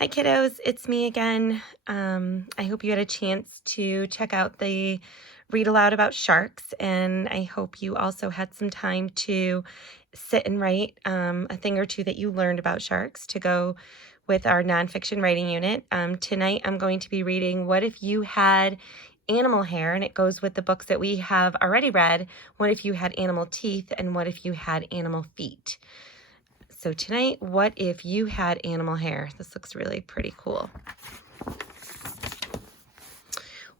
Hi kiddos, it's me again. I hope you had a chance to check out the read aloud about sharks, and I hope you also had some time to sit and write a thing or two that you learned about sharks to go with our nonfiction writing unit. Tonight I'm going to be reading What If You Had Animal Hair, and it goes with the books that we have already read, What If You Had Animal Teeth, and What If You Had Animal Feet. So tonight, what if you had animal hair? This looks really pretty cool.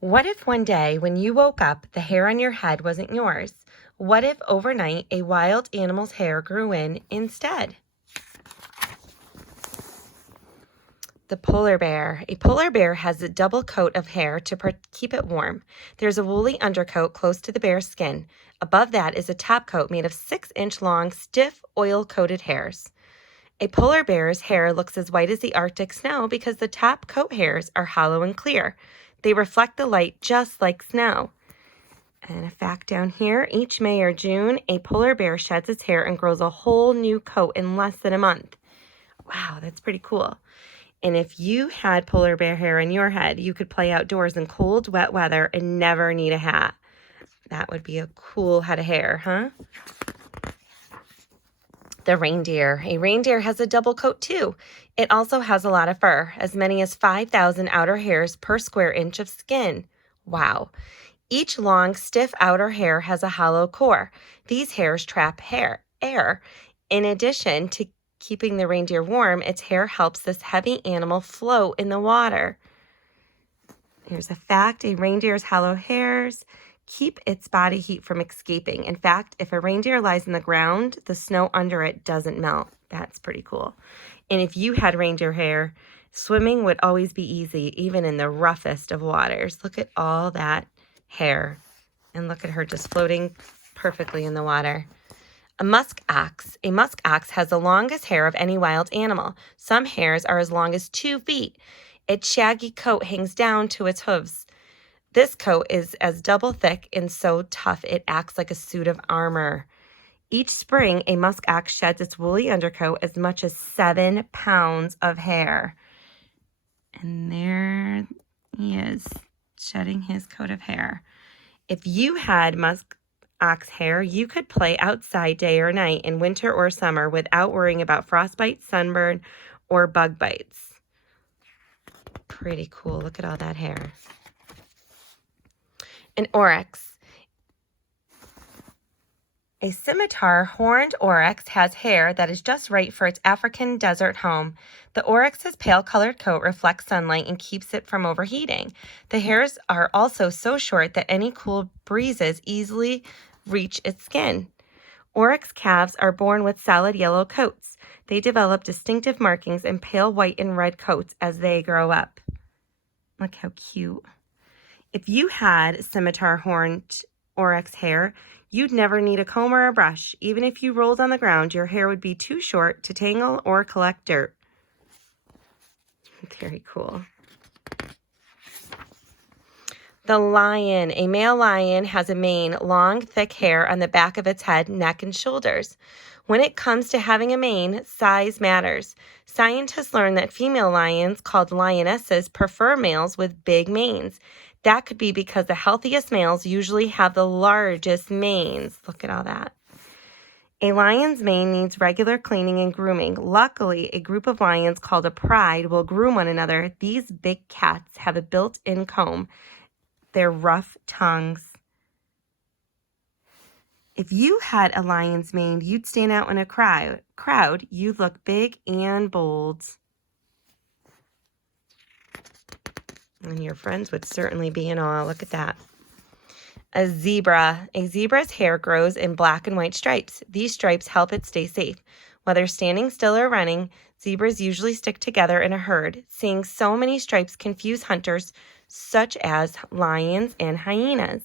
What if one day when you woke up, the hair on your head wasn't yours? What if overnight a wild animal's hair grew in instead? The polar bear. A polar bear has a double coat of hair to keep it warm. There's a woolly undercoat close to the bear's skin. Above that is a top coat made of 6-inch long, stiff, oil-coated hairs. A polar bear's hair looks as white as the Arctic snow because the top coat hairs are hollow and clear. They reflect the light just like snow. And a fact down here, each May or June, a polar bear sheds its hair and grows a whole new coat in less than a month. Wow, that's pretty cool. And if you had polar bear hair in your head, you could play outdoors in cold, wet weather and never need a hat. That would be a cool head of hair, huh? The reindeer. A reindeer has a double coat too. It also has a lot of fur, as many as 5,000 outer hairs per square inch of skin. Wow. Each long, stiff outer hair has a hollow core. These hairs trap air. In addition to keeping the reindeer warm, its hair helps this heavy animal float in the water. Here's a fact. A reindeer's hollow hairs keep its body heat from escaping. In fact, if a reindeer lies in the ground, the snow under it doesn't melt. That's pretty cool. And if you had reindeer hair, swimming would always be easy, even in the roughest of waters. Look at all that hair. And look at her just floating perfectly in the water. A musk ox. A musk ox has the longest hair of any wild animal. Some hairs are as long as 2 feet. Its shaggy coat hangs down to its hooves. This coat is as double thick and so tough it acts like a suit of armor. Each spring, a musk ox sheds its woolly undercoat as much as 7 pounds of hair. And there he is, shedding his coat of hair. If you had musk ox hair, you could play outside day or night in winter or summer without worrying about frostbite, sunburn, or bug bites. Pretty cool. Look at all that hair. An oryx. A scimitar horned oryx has hair that is just right for its African desert home. The oryx's pale-colored coat reflects sunlight and keeps it from overheating. The hairs are also so short that any cool breezes easily reach its skin. Oryx calves are born with solid yellow coats. They develop distinctive markings in pale white and red coats as they grow up. Look how cute. If you had scimitar horned oryx hair, you'd never need a comb or a brush. Even if you rolled on the ground, your hair would be too short to tangle or collect dirt. Very cool. The lion. A male lion has a mane, long, thick hair on the back of its head, neck, and shoulders. When it comes to having a mane, size matters. Scientists learned that female lions, called lionesses, prefer males with big manes. That could be because the healthiest males usually have the largest manes. Look at all that. A lion's mane needs regular cleaning and grooming. Luckily, a group of lions called a pride will groom one another. These big cats have a built-in comb. Their rough tongues. If you had a lion's mane, you'd stand out in a crowd. You'd look big and bold. And your friends would certainly be in awe. Look at that. A zebra. A zebra's hair grows in black and white stripes. These stripes help it stay safe. Whether standing still or running, zebras usually stick together in a herd. Seeing so many stripes confuse hunters, such as lions and hyenas.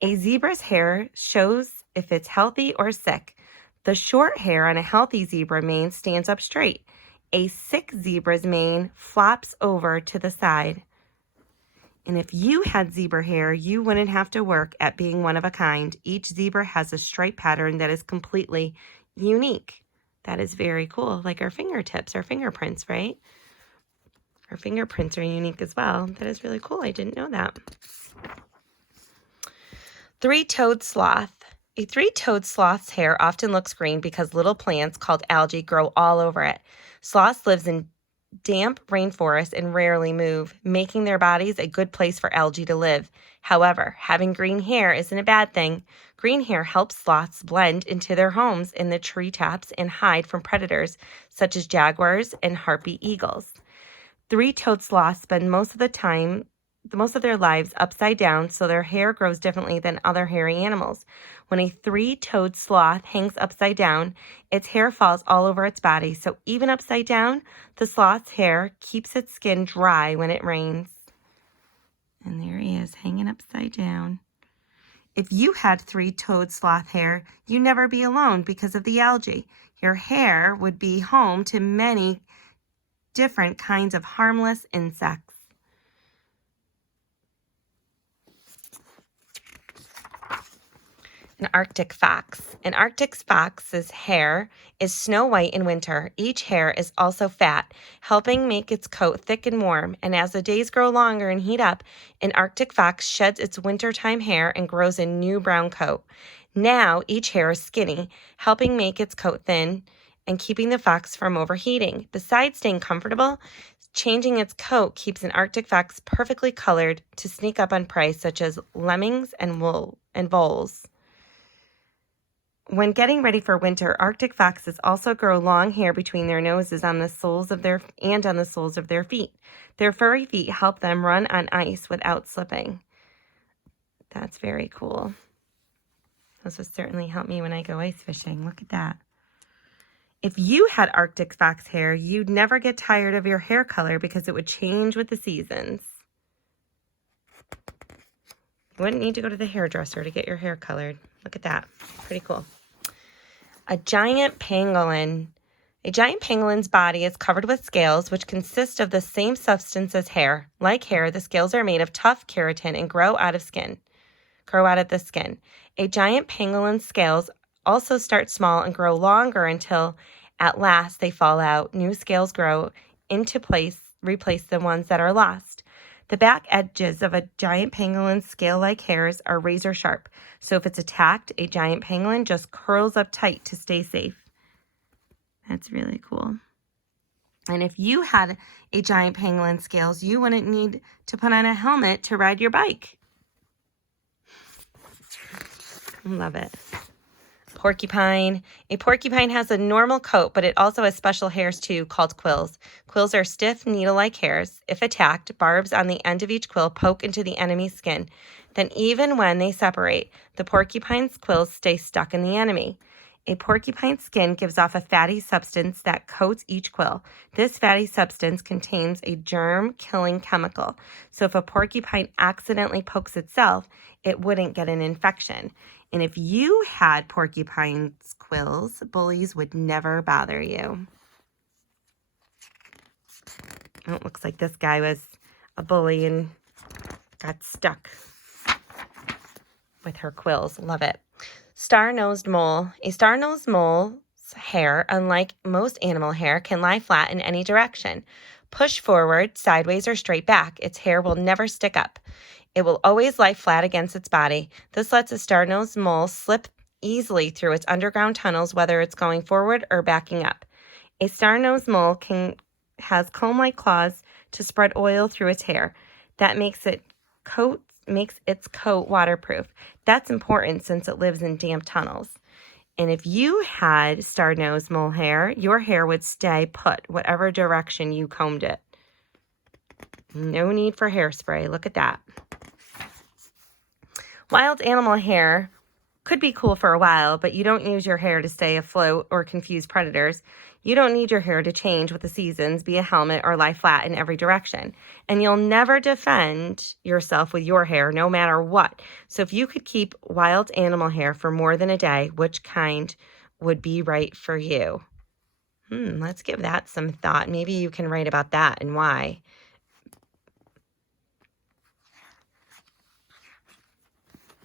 A zebra's hair shows if it's healthy or sick. The short hair on a healthy zebra mane stands up straight. A sick zebra's mane flops over to the side. And if you had zebra hair, you wouldn't have to work at being one of a kind. Each zebra has a stripe pattern that is completely unique. That is very cool, like our fingertips, our fingerprints, right? Her fingerprints are unique as well. That is really cool. I didn't know that. Three-toed sloth. A three-toed sloth's hair often looks green because little plants called algae grow all over it. Sloths live in damp rainforests and rarely move, making their bodies a good place for algae to live. However, having green hair isn't a bad thing. Green hair helps sloths blend into their homes in the treetops and hide from predators such as jaguars and harpy eagles. Three-toed sloths spend most of their lives upside down, so their hair grows differently than other hairy animals. When a three-toed sloth hangs upside down, its hair falls all over its body, so even upside down, the sloth's hair keeps its skin dry when it rains. And there he is, hanging upside down. If you had three-toed sloth hair, you'd never be alone because of the algae. Your hair would be home to many different kinds of harmless insects. An Arctic fox. An Arctic fox's hair is snow white in winter. Each hair is also fat, helping make its coat thick and warm. And as the days grow longer and heat up, an Arctic fox sheds its wintertime hair and grows a new brown coat. Now each hair is skinny, helping make its coat thin and keeping the fox from overheating. Besides staying comfortable, changing its coat keeps an Arctic fox perfectly colored to sneak up on prey such as lemmings and voles. When getting ready for winter, Arctic foxes also grow long hair between their noses on the soles of their feet. Their furry feet help them run on ice without slipping. That's very cool. This would certainly help me when I go ice fishing. Look at that. If you had Arctic fox hair, you'd never get tired of your hair color because it would change with the seasons. You wouldn't need to go to the hairdresser to get your hair colored. Look at that. Pretty cool. A giant pangolin. A giant pangolin's body is covered with scales, which consist of the same substance as hair. Like hair, the scales are made of tough keratin and grow out of the skin. A giant pangolin's scales also start small and grow longer until, at last, they fall out. New scales grow into place, replace the ones that are lost. The back edges of a giant pangolin's scale-like hairs are razor sharp, so if it's attacked, a giant pangolin just curls up tight to stay safe. That's really cool. And if you had a giant pangolin scales, you wouldn't need to put on a helmet to ride your bike. Love it. Porcupine. A porcupine has a normal coat, but it also has special hairs too, called quills. Quills are stiff, needle-like hairs. If attacked, barbs on the end of each quill poke into the enemy's skin. Then even when they separate, the porcupine's quills stay stuck in the enemy. A porcupine's skin gives off a fatty substance that coats each quill. This fatty substance contains a germ-killing chemical, so if a porcupine accidentally pokes itself, it wouldn't get an infection. And if you had porcupine's quills, bullies would never bother you. Oh, it looks like this guy was a bully and got stuck with her quills. Love it. Star-nosed mole. A star-nosed mole's hair, unlike most animal hair, can lie flat in any direction. Push forward, sideways, or straight back. Its hair will never stick up. It will always lie flat against its body. This lets a star-nosed mole slip easily through its underground tunnels, whether it's going forward or backing up. A star-nosed mole has comb-like claws to spread oil through its hair. That makes its coat waterproof. That's important since it lives in damp tunnels. And if you had star-nosed mole hair, your hair would stay put whatever direction you combed it. No need for hairspray. Look at that. Wild animal hair could be cool for a while, but you don't use your hair to stay afloat or confuse predators. You don't need your hair to change with the seasons, be a helmet, or lie flat in every direction. And you'll never defend yourself with your hair, no matter what. So if you could keep wild animal hair for more than a day, which kind would be right for you? Let's give that some thought. Maybe you can write about that and why.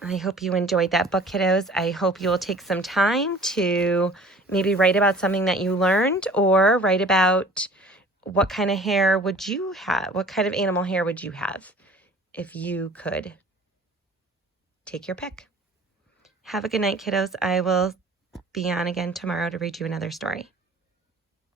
I hope you enjoyed that book, kiddos. I hope you will take some time to maybe write about something that you learned or write about what kind of hair would you have? What kind of animal hair would you have if you could take your pick? Have a good night, kiddos. I will be on again tomorrow to read you another story.